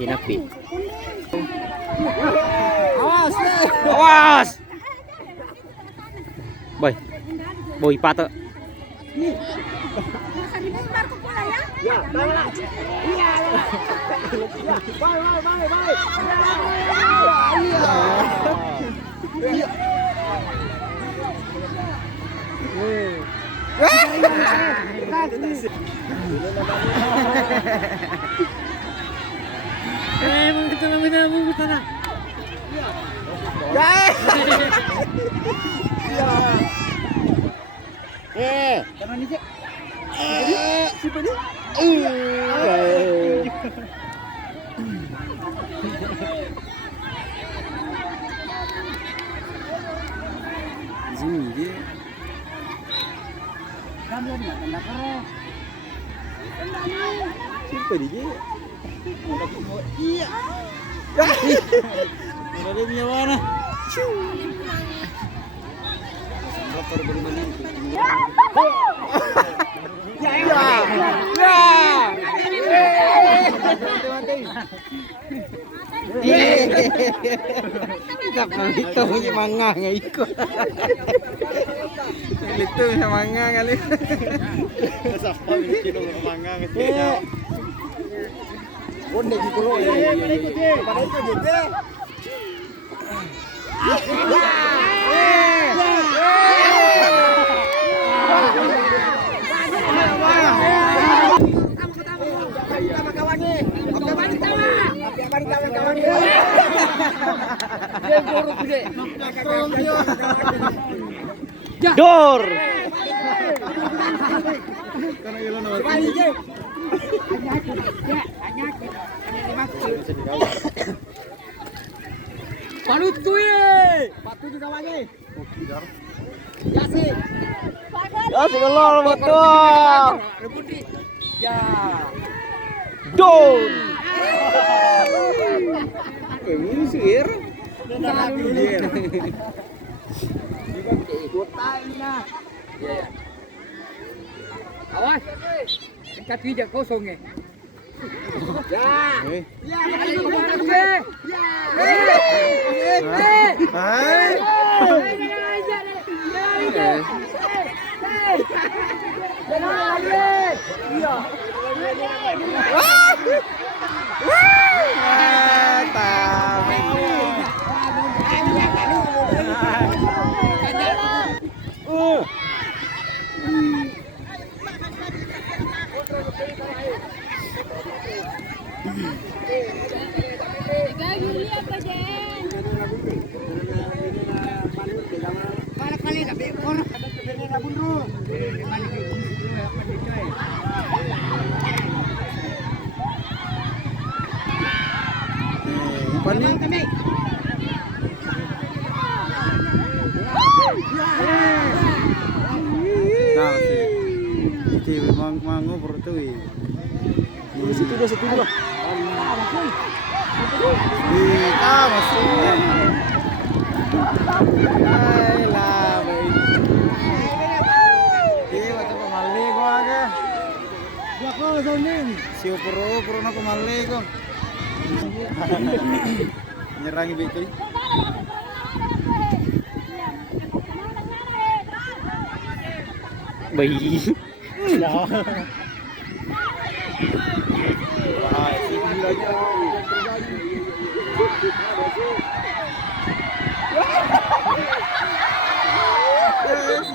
Hinapi. Awas. Boy. Boy pato. Ya, tara. Iya. Bye. Iya. Siapa dia? Iya. Ada punya mana? Itu punya manga nggak ikut. Itu punya manga kali. Siapa bikin manga gitu? Bonde di pulau ya. Pada itu gitu. Dor. Palut kuye. Patu juga lagi. Ya sih. Ya sih kalau betul. Ya. Dor. Musir. Awas. Dekat dia kosong ya. Ya. Ya, Mango bertuwi. Situ dulu. Kita masuk. Hai lah, baik. Iya, macam pemali kau aga. Ya kau zonin. Siu puru nak pemali kau. Nyerangi betul. Bayi. Ya. Wah, sini lagi.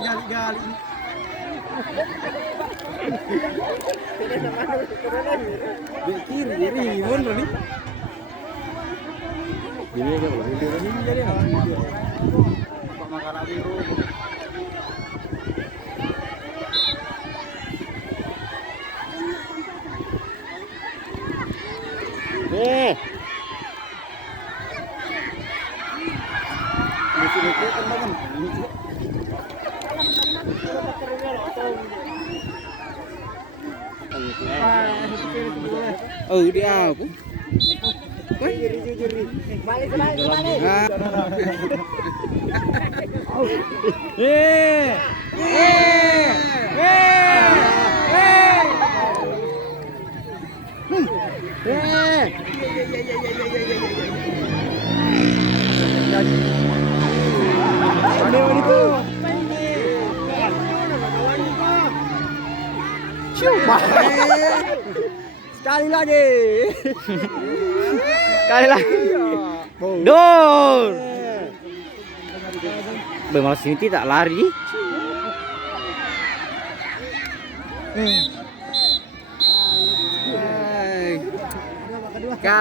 Gali-gali. Bekir, jadi mana ni? Ini aja boleh. Ini jadi apa? Pak makan biru. Oh, dia apa? Balik. Sekali lagi. Sekali lagi. Dor. Malah sini tidak lari.